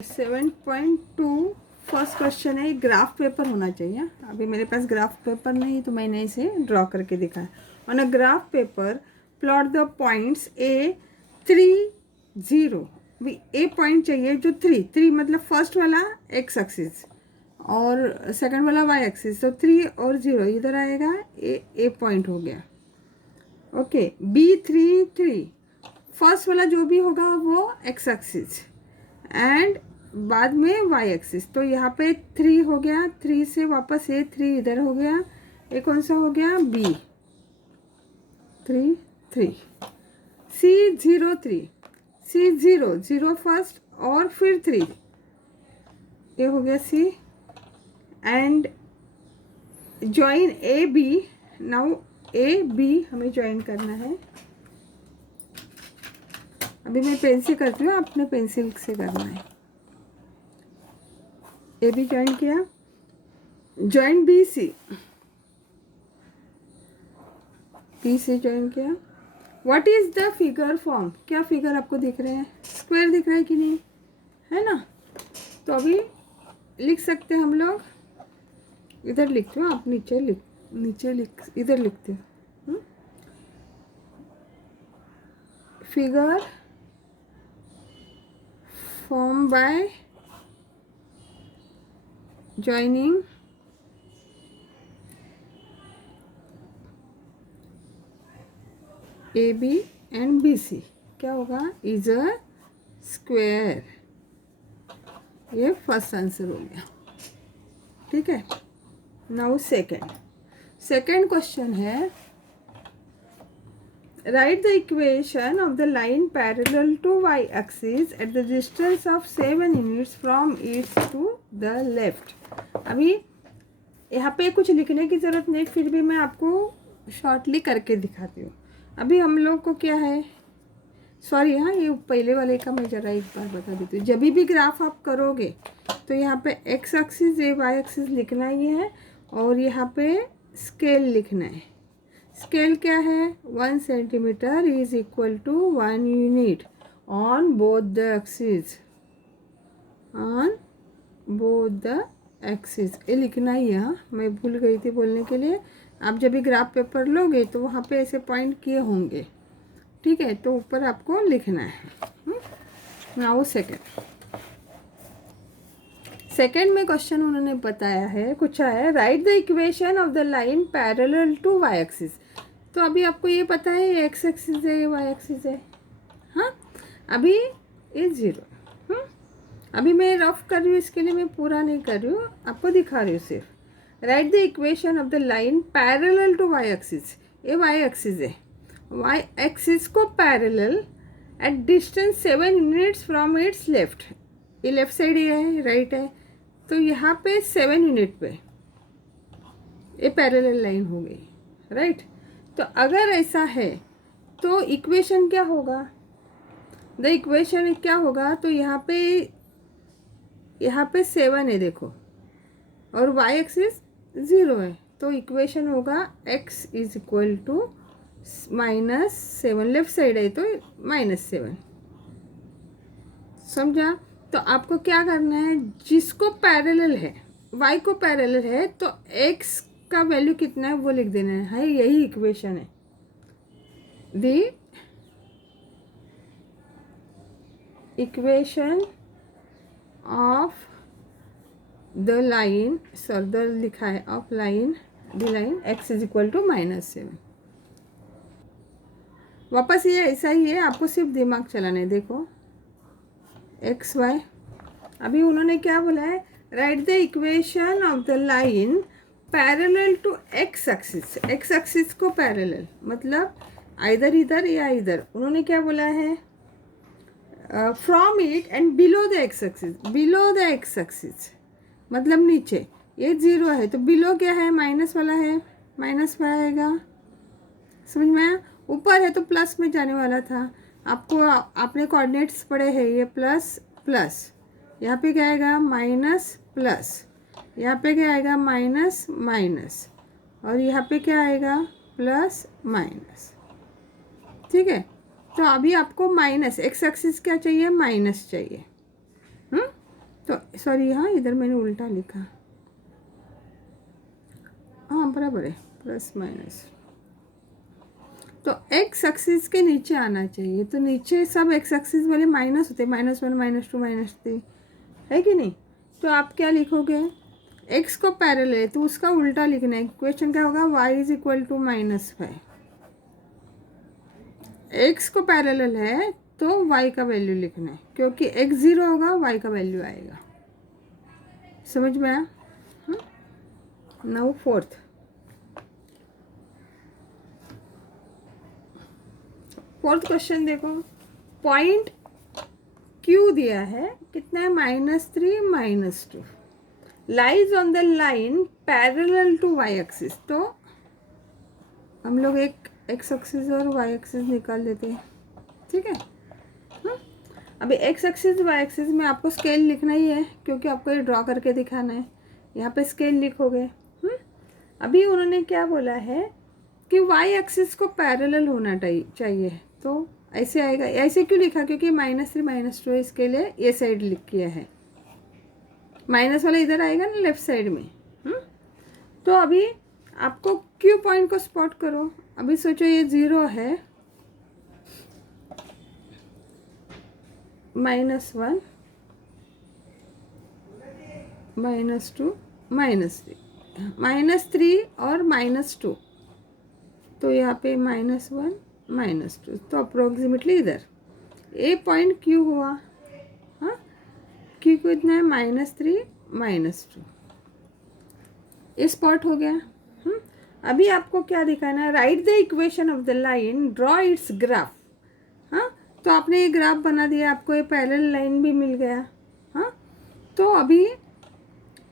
7.2 first question है। Graph paper होना चाहिए। अभी मेरे पास ग्राफ पेपर नहीं तो मैंने इसे ड्रॉ करके दिखाया। On a graph paper plot the points A 3 0। A point चाहिए जो 3 मतलब फर्स्ट वाला एक्स एक्सिस और सेकंड वाला वाई एक्सिस, तो 3 और 0 इधर आएगा। ए पॉइंट हो गया। ओके, B3 फर्स्ट वाला जो भी होगा वो एक्स एक्सिस एंड बाद में वाई एक्सिस, तो यहाँ पे 3 हो गया। 3 से वापस ये 3 इधर हो गया। ये कौन सा हो गया? B 3 C03 C0 फर्स्ट और फिर 3, ये हो गया C and join A B. Now A B हमें ज्वाइन करना है। अभी मैं पेन से करती हूँ, आपने पेंसिल से करना है। ए बी ज्वाइन किया, join B C, B C join किया। What is the figure form? क्या फिगर आपको दिख रहे हैं? स्क्वायर दिख रहा है कि नहीं? है ना? तो अभी लिख सकते हैं हम लोग। इधर लिखते हो आप, नीचे लिख इधर लिखते हो। Figure form by joining AB and BC क्या होगा? Is a square. ये फर्स्ट आंसर हो गया। ठीक है। नाउ सेकेंड क्वेश्चन है, write the equation of the line parallel to Y axis at the distance of 7 units from east to the left. अभी यहाँ पे कुछ लिखने की ज़रूरत नहीं, फिर भी मैं आपको शॉर्टली करके दिखाती हूँ। अभी हम लोग को क्या है, सॉरी हाँ, ये पहले वाले का मैं ज़रा एक बार बता देती हूँ। जब भी ग्राफ आप करोगे तो यहाँ पे एक्स एक्सिस ये वाई एक्सिस लिखना ही है और यहाँ पे स्केल लिखना है। स्केल क्या है? 1 centimetre is equal to 1 unit on both the axis, on both the axis. ये लिखना ही है। मैं भूल गई थी बोलने के लिए। आप जब भी ग्राफ पेपर लोगे तो वहाँ पे ऐसे पॉइंट किए होंगे। ठीक है, तो ऊपर आपको लिखना है। नाउ सेकेंड में क्वेश्चन उन्होंने बताया है, कुछ है, write the equation of the line parallel to Y axis. तो अभी आपको ये पता है ये एक्स एक्सिस है, ये वाई एक्सिस है। हाँ, अभी ये 0। अभी मैं रफ कर रही हूँ, इसके लिए मैं पूरा नहीं कर रही हूँ, आपको दिखा रही हूँ सिर्फ। Write the equation of the line parallel to Y axis. ये वाई एक्सिस है, वाई एक्सिस को parallel at distance 7 units from its left. ये लेफ्ट साइड ये है, राइट है, तो यहाँ पे 7 यूनिट पे ये पैरेलल लाइन हो गई, राइट। तो अगर ऐसा है तो इक्वेशन क्या होगा? द इक्वेशन क्या होगा? तो यहाँ पे 7 है देखो, और y एक्सिस 0 है, तो इक्वेशन होगा x is equal to -7। Left side है तो -7। समझा? तो आपको क्या करना है, जिसको पैरेलल है, y को पैरेलल है, तो x का वैल्यू कितना है वो लिख देना है। यही इक्वेशन है। The equation of the line, sir लिखा है of line, the line x is equal to -7। वापस ये ऐसा ही है, आपको सिर्फ दिमाग चलाना है। देखो एक्स वाई, अभी उन्होंने क्या बोला है, write the equation of the line parallel to X axis. X axis को पैरेलल मतलब इधर इधर या इधर। उन्होंने क्या बोला है, from it and below the X axis. Below the X axis मतलब नीचे, ये 0 है तो बिलो क्या है, माइनस वाला है, माइनस में आएगा। समझ में आया? ऊपर है तो प्लस में जाने वाला था। आपको आपने कोऑर्डिनेट्स पढ़े हैं, ये प्लस प्लस, यहाँ पे क्या आएगा, माइनस प्लस, यहाँ पे क्या आएगा, माइनस माइनस, और यहाँ पे क्या आएगा, प्लस माइनस। ठीक है, तो अभी आपको माइनस, एक्स एक्सिस क्या चाहिए, माइनस चाहिए। तो सॉरी, हाँ इधर मैंने उल्टा लिखा, हाँ बराबर है, प्लस माइनस। तो एक्स एक्सिस के नीचे आना चाहिए, तो नीचे सब एक्स एक्सिस वाले माइनस होते, -1 -2 -3, है कि नहीं। तो आप क्या लिखोगे, एक्स को पैरेलल है तो उसका उल्टा लिखना है। इक्वेशन क्या होगा, y is equal to -5। X को पैरेलल है तो y का वैल्यू लिखना है, क्योंकि x 0 होगा y का वैल्यू आएगा। समझ में आया। नाउ फोर्थ क्वेश्चन देखो, पॉइंट Q दिया है, कितना है, -3 -2, lies on the line parallel to y axis. तो हम लोग एक x एक्सिस और y एक्सिस निकाल देते हैं, ठीक है। अभी x एक्सिस y एक्सिस में आपको स्केल लिखना ही है, क्योंकि आपको ये ड्रॉ करके दिखाना है। यहाँ पे स्केल लिखोगे। अभी उन्होंने क्या बोला है कि y एक्सिस को पैरेलल होना चाहिए, तो ऐसे आएगा। ऐसे क्यों लिखा, क्योंकि -3 -2 इसके लिए ये साइड लिख किया है, माइनस वाला इधर आएगा ना लेफ्ट साइड में। तो अभी आपको क्यू पॉइंट को स्पॉट करो। अभी सोचो ये 0 है, -1 -2 -3 और -2, तो यहाँ पे -1 -2, तो अप्रोक्सीमेटली इधर ए पॉइंट क्यू हुआ। हाँ, क्यू को इतना है -3 -2, ये स्पॉट हो गया। अभी आपको क्या दिखाना है, write the equation of the line, draw it's graph. हाँ, तो आपने ये ग्राफ बना दिया, आपको ये पैरेलल लाइन भी मिल गया। हाँ, तो अभी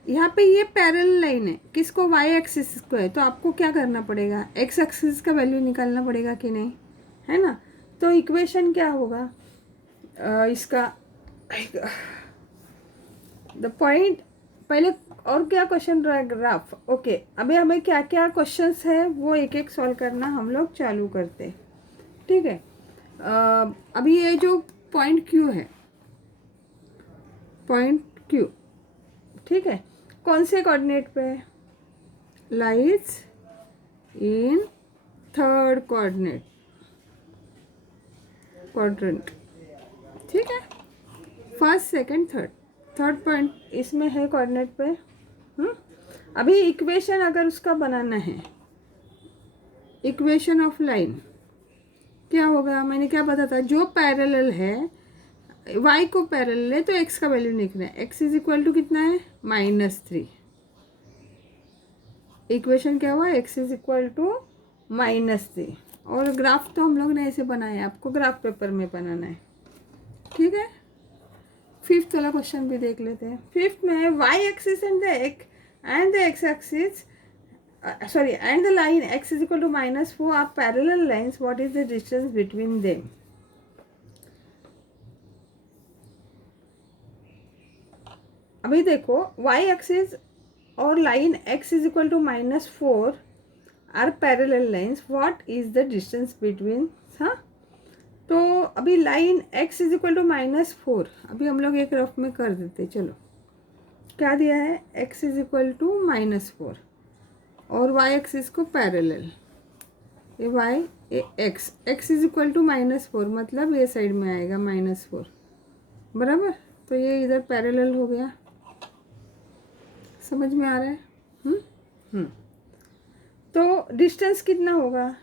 यहाँ पे ये पैरेलल लाइन है, किसको, y एक्सिस को है, तो आपको क्या करना पड़ेगा, x एक्सिस का वैल्यू निकालना पड़ेगा कि नहीं, है ना। तो इक्वेशन क्या होगा इसका, द पॉइंट, पहले और क्या क्वेश्चन रहा, ग्राफ। ओके, अभी हमें क्या क्या क्वेश्चंस है वो एक एक सॉल्व करना हम लोग चालू करते, ठीक है। अभी ये जो पॉइंट क्यू है, पॉइंट क्यू, ठीक है, कौन से कोऑर्डिनेट पे लाइज इन थर्ड क्वाड्रेंट, ठीक है, फर्स्ट सेकंड थर्ड पॉइंट इसमें है कोऑर्डिनेट पे। अभी इक्वेशन अगर उसका बनाना है, इक्वेशन ऑफ लाइन क्या होगा, मैंने क्या बताया था, जो पैरेलल है y को पैरेलल है तो x का वैल्यू लिखना है। x इज इक्वल टू कितना है, -3। इक्वेशन क्या हुआ, x इज इक्वल टू -3। और ग्राफ तो हम लोग ने ऐसे बनाया, आपको ग्राफ पेपर में बनाना है, ठीक है। फिफ्थ वाला क्वेश्चन भी देख लेते हैं। फिफ्थ में है y axis and the x axis sorry and the line x is equal to -4 are parallel lines, what is the distance between them। अभी देखो y एक्सिस और line x is equal to -4 are parallel lines, what is the distance between। हाँ, तो अभी line x is equal to -4, अभी हम लोग एक रफ में कर देते। चलो, क्या दिया है, x is equal to -4 और y एक्सिस को पैरेलल, ये y ये x इज इक्वल टू -4, मतलब ये साइड में आएगा -4, बराबर। तो ये इधर पैरेलल हो गया, समझ में आ रहा है। तो डिस्टेंस कितना होगा,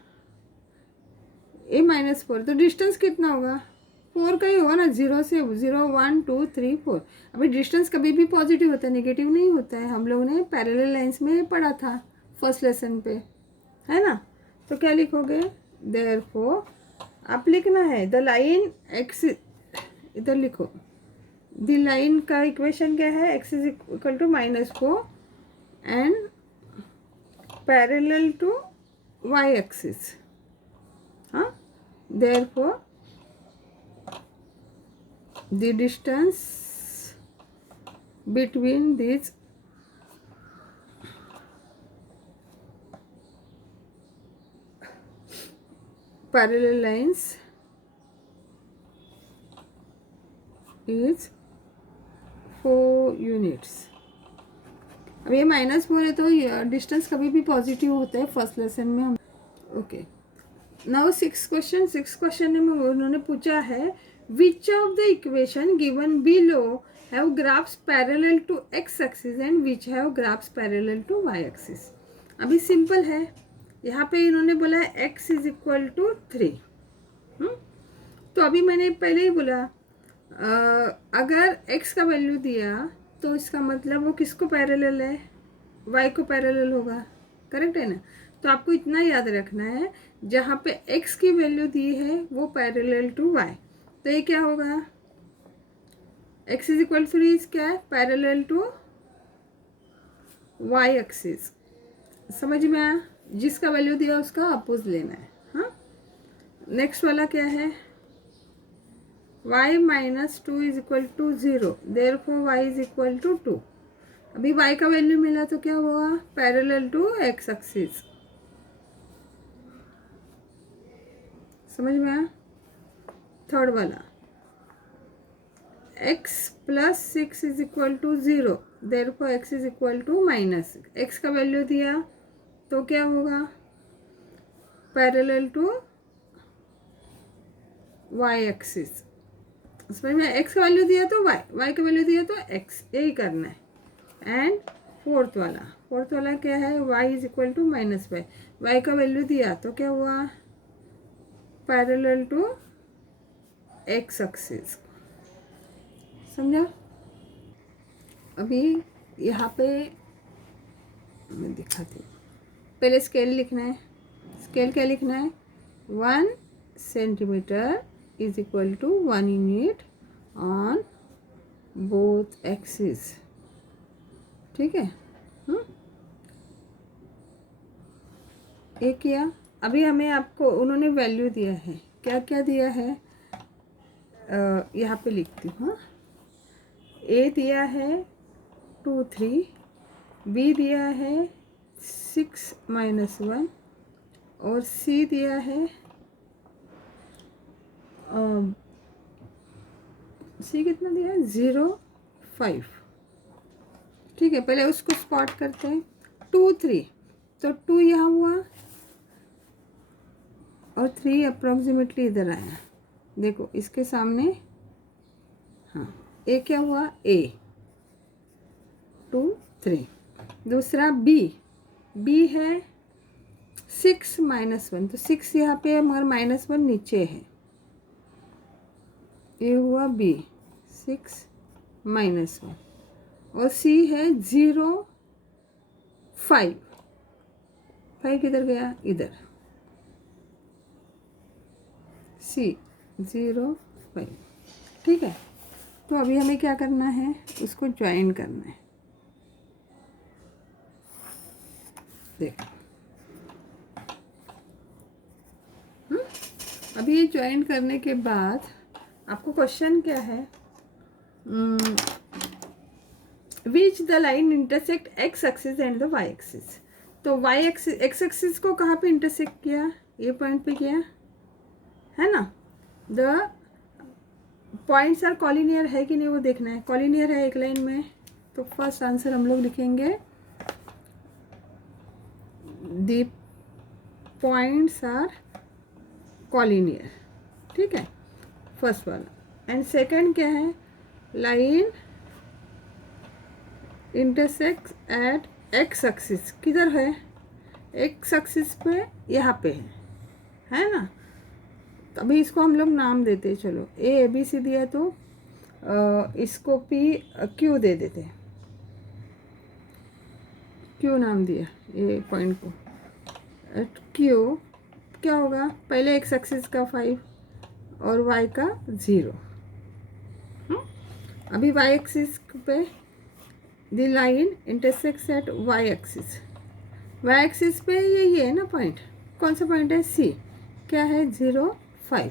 ये -4, तो डिस्टेंस कितना होगा, 4 का ही होगा ना, 0 से 0 1 2 3 4। अभी डिस्टेंस कभी भी पॉजिटिव होता है, नेगेटिव नहीं होता है, हम लोगों ने पैरेलल लाइंस में पढ़ा था फर्स्ट लेसन पे, है ना। तो क्या लिखोगे, देयरफॉर आप लिखना है द लाइन एक्स, इधर लिखो, द लाइन का इक्वेशन क्या है, x is equal to -4 and parallel to y axis. हाँ, therefore the distance between this parallel lines is 4 units. अब ये -4 है तो डिस्टेंस कभी भी पॉजिटिव होता है फर्स्ट लेसन में हम। ओके, नाउ 6 क्वेश्चन में उन्होंने पूछा है which of the equation given below have graphs parallel to X axis and which have graphs parallel to Y axis. अभी सिंपल है, यहाँ पे इन्होंने बोला है x इज इक्वल टू 3। तो अभी मैंने पहले ही बोला अगर x का वैल्यू दिया तो इसका मतलब वो किसको पैरेलल है, y को पैरेलल होगा, करेक्ट है ना। तो आपको इतना याद रखना है, जहाँ पे x की वैल्यू दी है वो पैरेलल टू y, तो ये क्या होगा, x इज इक्वल टू 3 क्या है, पैरेलल टू y एक्सिस। समझ में आया, जिसका वैल्यू दिया उसका अपोज लेना है। हाँ, नेक्स्ट वाला क्या है, y minus 2 is equal to 0, therefore y is equal to 2। अभी y का वैल्यू मिला तो क्या हुआ, पैरेलल टू x एक्सिस। समझ में आया। थर्ड वाला x plus 6 is equal to 0, therefore x is equal to minus. x का वैल्यू दिया तो क्या होगा, पैरेलल टू y एक्सिस। समझ में, x का वैल्यू दिया तो y का वैल्यू दिया तो x, यही करना है। एंड फोर्थ वाला क्या है, y is equal to minus Y. y का वैल्यू दिया तो क्या हुआ, पैरेलल टू x एक्सिस। समझा। अभी यहाँ पे मैं दिखाती हूँ, पहले स्केल लिखना है। स्केल क्या लिखना है, 1 centimetre is equal to 1 unit on both axis. ठीक है, ये किया। अभी हमें आपको उन्होंने वैल्यू दिया है, क्या क्या दिया है, यहाँ पे लिखती हूँ। हाँ, ए दिया है 2 3, बी दिया है 6 माइनस 1 और सी दिया है सी कितना दिया है 0 5। ठीक है, पहले उसको स्पॉट करते हैं। 2 3, तो 2 यहाँ हुआ और 3 अप्रोक्सीमेटली इधर आया। देखो इसके सामने, हाँ, ए क्या हुआ, ए 2 3। दूसरा बी है 6 माइनस 1, तो 6 यहाँ पे है मगर -1 नीचे है, ये हुआ बी 6 माइनस 1। और सी है 0 5, 5 किधर गया, इधर, सी 0 5। ठीक है, तो अभी हमें क्या करना है, उसको ज्वाइन करना है। देखो अभी ये ज्वाइन करने के बाद आपको क्वेश्चन क्या है, which the line intersect X axis and the Y axis. तो वाई एक्सिस, एक्स एक्सिस को कहाँ पे इंटरसेक्ट किया, ये पॉइंट पे किया है ना। द पॉइंट्स आर कॉलिनियर है कि नहीं वो देखना है, कॉलिनियर है एक लाइन में, तो फर्स्ट आंसर हम लोग लिखेंगे द पॉइंट्स आर कॉलिनियर। ठीक है, फर्स्ट वाला। एंड सेकंड क्या है, line intersect at x axis, किधर है, एक्स एक्सिस पे, यहाँ पे है ना। तो अभी इसको हम लोग नाम देते हैं, चलो ए बी सी दिया तो इसको पी क्यू दे देते हैं, क्यू नाम दिया ये पॉइंट को। एट क्यू क्या होगा, पहले एक्स एक्सिस का 5 और वाई का 0। अभी वाई एक्सिस पे the line intersects at Y axis, Y axis पे ये है ना पॉइंट, कौन सा पॉइंट है, सी, क्या है 0 5।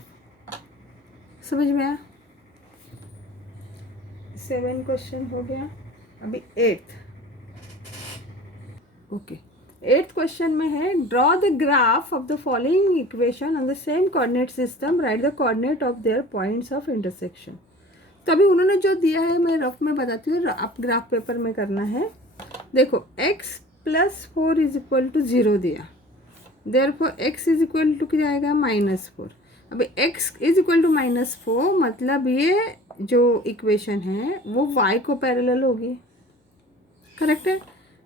समझ में आया। 7 क्वेश्चन हो गया। अभी 8th, ओके, 8th क्वेश्चन में है draw the graph of the following equation on the same coordinate system, right the coordinate of their points of intersection. तो अभी उन्होंने जो दिया है मैं रफ में बताती हूँ, आप ग्राफ पेपर में करना है। देखो x plus 4 is equal to 0 दिया, therefore x is equal to क्या आएगा -4। अभी x इज इक्वल टू -4 मतलब ये जो इक्वेशन है वो y को पैरेलल होगी, करेक्ट है।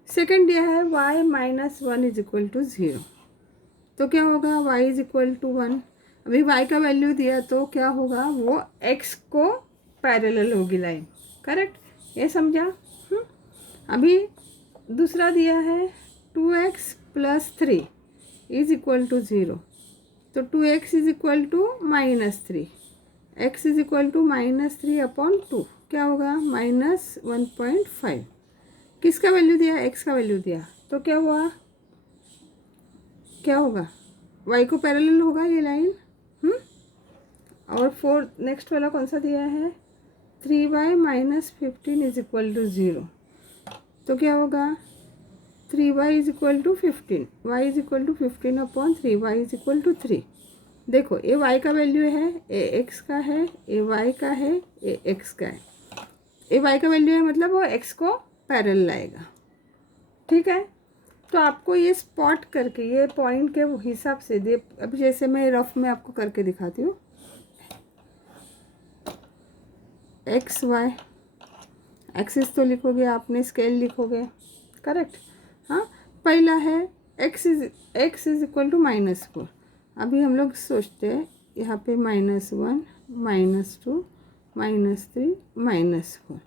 सेकंड दिया है y -1 इज इक्वल टू 0, तो क्या होगा y इज इक्वल टू 1। अभी y का वैल्यू दिया तो क्या होगा, वो x को पैरेलल होगी लाइन, करेक्ट, ये समझा। अभी दूसरा दिया है 2x plus 3 is equal to 0, तो 2x is equal to -3, x is equal to -3 upon 2, क्या होगा -1.5। किसका वैल्यू दिया, x का वैल्यू दिया, तो क्या हुआ, क्या होगा, y को पैरेलल होगा ये लाइन। और 4 नेक्स्ट वाला कौन सा दिया है, 3y -15 इज इक्वल टू 0, तो क्या होगा 3y is equal to 15, y is equal to 15 upon 3, y is equal to 3। देखो ये y का वैल्यू है, ये x का है, ये y का है, ये x का है। ये y का वैल्यू है मतलब वो x को पैरेलल लाएगा, ठीक है। तो आपको ये स्पॉट करके ये पॉइंट के हिसाब से दे, अभी जैसे मैं रफ में आपको करके दिखाती हूँ, एक्स वाई एक्सिस तो लिखोगे आपने, स्केल लिखोगे, करेक्ट। हाँ, पहला है x इज इक्वल टू -4। अभी हम लोग सोचते हैं यहाँ पे -1 -2 -3 -4,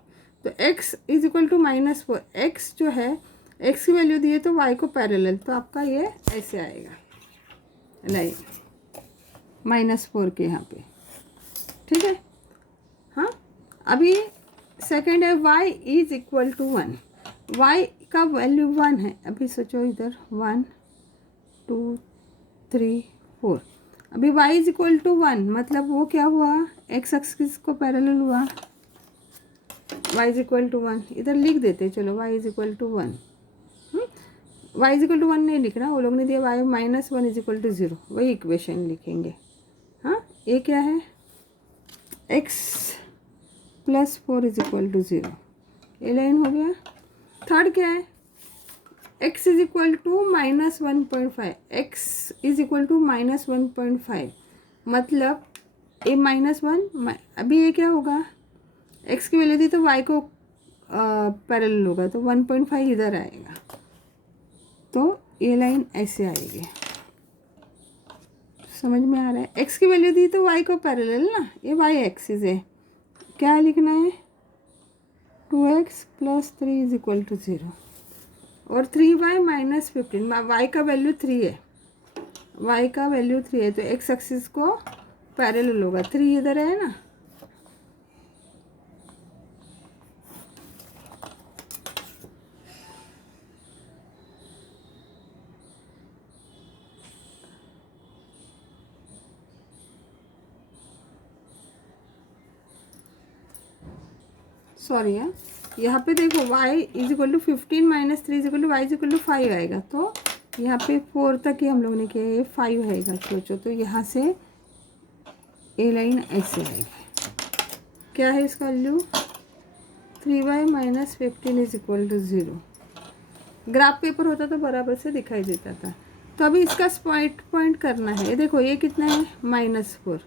तो x is equal to -4, x जो है x की वैल्यू दी है तो y को पैरेलल, तो आपका ये ऐसे आएगा लाइन -4 के यहाँ पे, ठीक है। हाँ, अभी सेकेंड है y is equal to 1, y का वैल्यू 1 है। अभी सोचो इधर 1 2 3 4, अभी y इज इक्वल टू 1 मतलब वो क्या हुआ, x एक्सिस को पैरेलल हुआ, y इज इक्वल टू 1 इधर लिख देते चलो, y is equal to 1, y is equal to 1 नहीं लिखना, वो लोग ने दिया y -1 इज इक्वल टू 0, वही इक्वेशन लिखेंगे। हाँ, ये क्या है, x plus 4 is equal to 0, ये लाइन हो गया। थर्ड क्या है, x is equal to -1.5, x is equal to -1.5 मतलब ये -1, अभी ये क्या होगा, x की वैल्यू थी तो y को पैरेलल होगा, तो 1.5 इधर आएगा, तो ये लाइन ऐसे आएगी, समझ में आ रहा है। x की वैल्यू दी तो y को पैरेलल ना, ये y एक्सिस है, क्या लिखना है 2x plus 3 is equal to 0, और 3y -15, y का वैल्यू 3 है, y का वैल्यू 3 है तो x एक्सिस को पैरेलल होगा, 3 इधर है ना, सॉरी है, यहाँ पे देखो y is equal to 15 minus 3 is equal to y is equal to 5 आएगा, तो यहाँ पे 4 तक ही हम लोग ने किया, ये 5 आएगा, सोचो तो यहाँ से ए लाइन ऐसे आएगी, क्या है इसका value 3y minus 15 is equal to 0। Graph paper होता तो बराबर से दिखाई देता था। तो अभी इसका पॉइंट करना है, देखो ये कितना है -4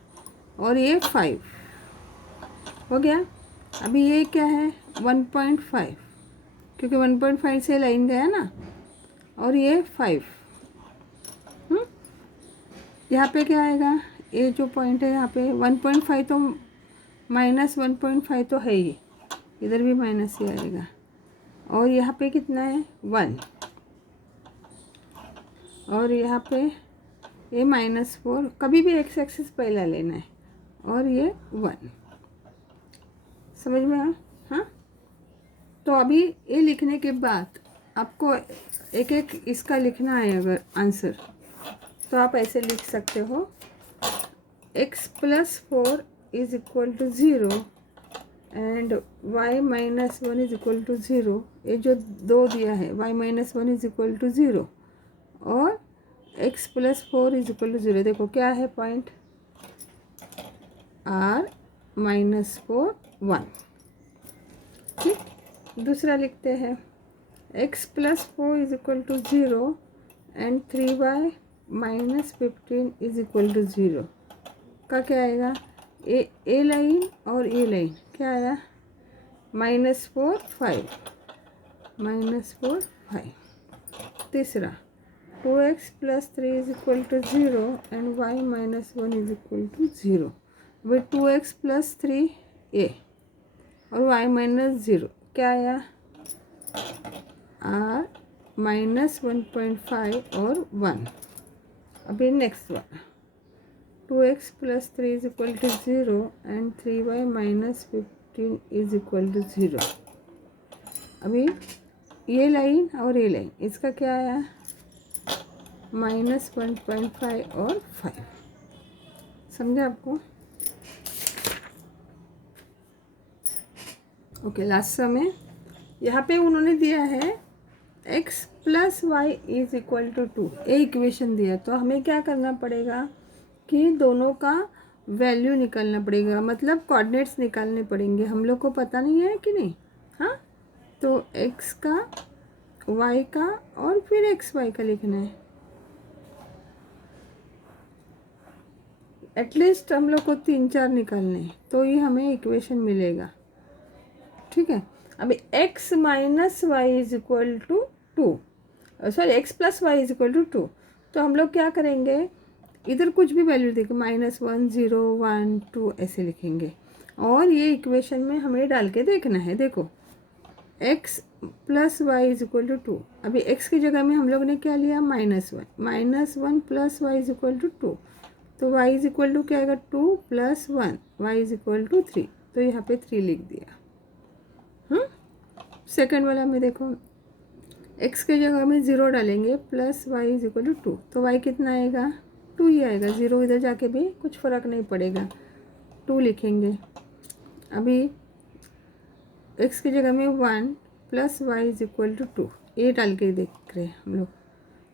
और ये 5 हो गया। अभी ये क्या है 1.5, क्योंकि 1.5 से लाइन गया ना, और ये 5, यहाँ पे क्या आएगा, ये जो पॉइंट है यहाँ पे 1.5 तो -1.5 तो है ही, इधर भी माइनस ही आएगा, और यहाँ पे कितना है 1, और यहाँ पे ये -4, कभी भी x एक्सिस पहला लेना है, और ये 1, समझ में आया। हाँ, तो अभी ये लिखने के बाद आपको एक एक इसका लिखना है, अगर आंसर तो आप ऐसे लिख सकते हो, x plus 4 is equal to 0 and y minus 1 is equal to 0, ये जो 2 दिया है y minus 1 is equal to 0 और x plus 4 is equal to 0। देखो क्या है पॉइंट, r -4 1। ठीक, दूसरा लिखते हैं x + 4 = 0 एंड 3y - 15 = 0 का क्या आएगा? ए लाइन और ए लाइन क्या आया? -4 5 -4 5। तीसरा 2x + 3 = 0 and y - 1 = 0। Way 2x + 3 a और y - 0 क्या आया? r -1.5 और 1। अभी next one 2x + 3 = 0 and 3y - 15 = 0। अभी ये लाइन और ये लाइन इसका क्या आया? -1.5 और 5। समझा आपको? ओके, लास्ट समय यहाँ पे उन्होंने दिया है x + y = 2। ये इक्वेशन दिया, तो हमें क्या करना पड़ेगा कि दोनों का वैल्यू निकालना पड़ेगा, मतलब कोऑर्डिनेट्स निकालने पड़ेंगे। हम लोग को पता नहीं है कि नहीं? हाँ, तो x का, y का और फिर xy का लिखना है। एटलीस्ट हम लोग को 3-4 निकालने हैं, तो ही हमें इक्वेशन मिलेगा। ठीक है, अभी x - y = 2, sorry x + y = 2। तो हम लोग क्या करेंगे, इधर कुछ भी वैल्यू देखें, -1 0 1 2 ऐसे लिखेंगे और ये इक्वेशन में हमें डाल के देखना है। देखो x + y = 2। अभी x की जगह में हम लोग ने क्या लिया? -1 -1 + y = 2। तो y = क्या आएगा? 2 + 1 y = 3। तो यहाँ पे 3 लिख दिया। सेकंड वाला में देखो x के जगह में 0 डालेंगे प्लस y = 2। तो y कितना आएगा? 2 ही आएगा। 0 इधर जाके भी कुछ फ़र्क नहीं पड़ेगा, 2 लिखेंगे। अभी x की जगह में 1 प्लस y = 2, ये डाल के देख रहे हैं हम लोग।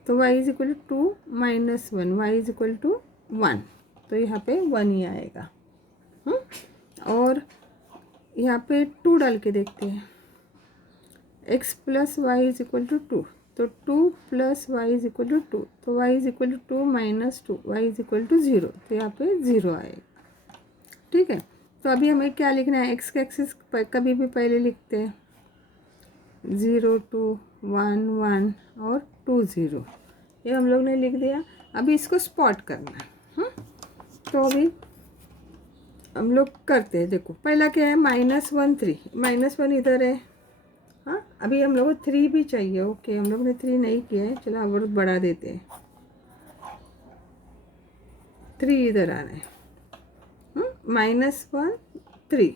तो y = 2 - 1 y = 1। तो यहाँ पे 1 ही आएगा। और यहाँ पे 2 डाल के देखते हैं। x + y = 2, तो 2 + y = 2। तो y = 2 - 2 y = 0। तो यहाँ पे 0 आएगा। ठीक है, तो अभी हमें क्या लिखना है? x के एक्सिस कभी भी पहले लिखते हैं 0 2 1 1 और 2 0। ये हम लोग ने लिख दिया। अभी इसको स्पॉट करना है। तो अभी हम लोग करते हैं। देखो पहला क्या है? -1 3, -1 इधर है। हाँ, अभी हम लोग को 3 भी चाहिए। ओके, हम लोग ने 3 नहीं किया है, चलो अब बढ़ा देते हैं। 3 इधर आ रहा है। -1 3।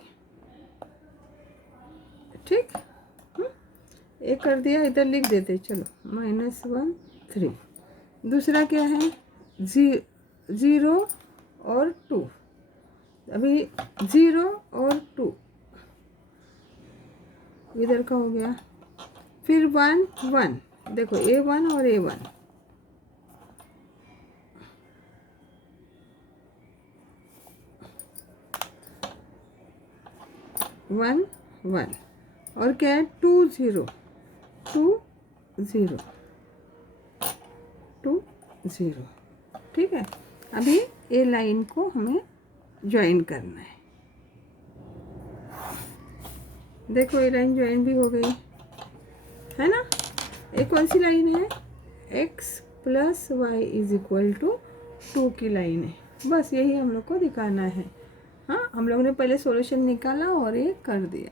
ठीक, एक कर दिया, इधर लिख देते। चलो -1 3। दूसरा क्या है? 0 और 2। अभी 0 और 2 इधर का हो गया। फिर 1 1, देखो A1 और A1। 1 1 और क्या है? 2 0 2 0 2 0। ठीक है, अभी ये लाइन को हमें ज्वाइन करना है। देखो ये लाइन ज्वाइन भी हो गई है ना? एक कौन सी लाइन है? x + y = 2 की लाइन है। बस यही हम लोग को दिखाना है। हाँ, हम लोग ने पहले सॉल्यूशन निकाला और ये कर दिया।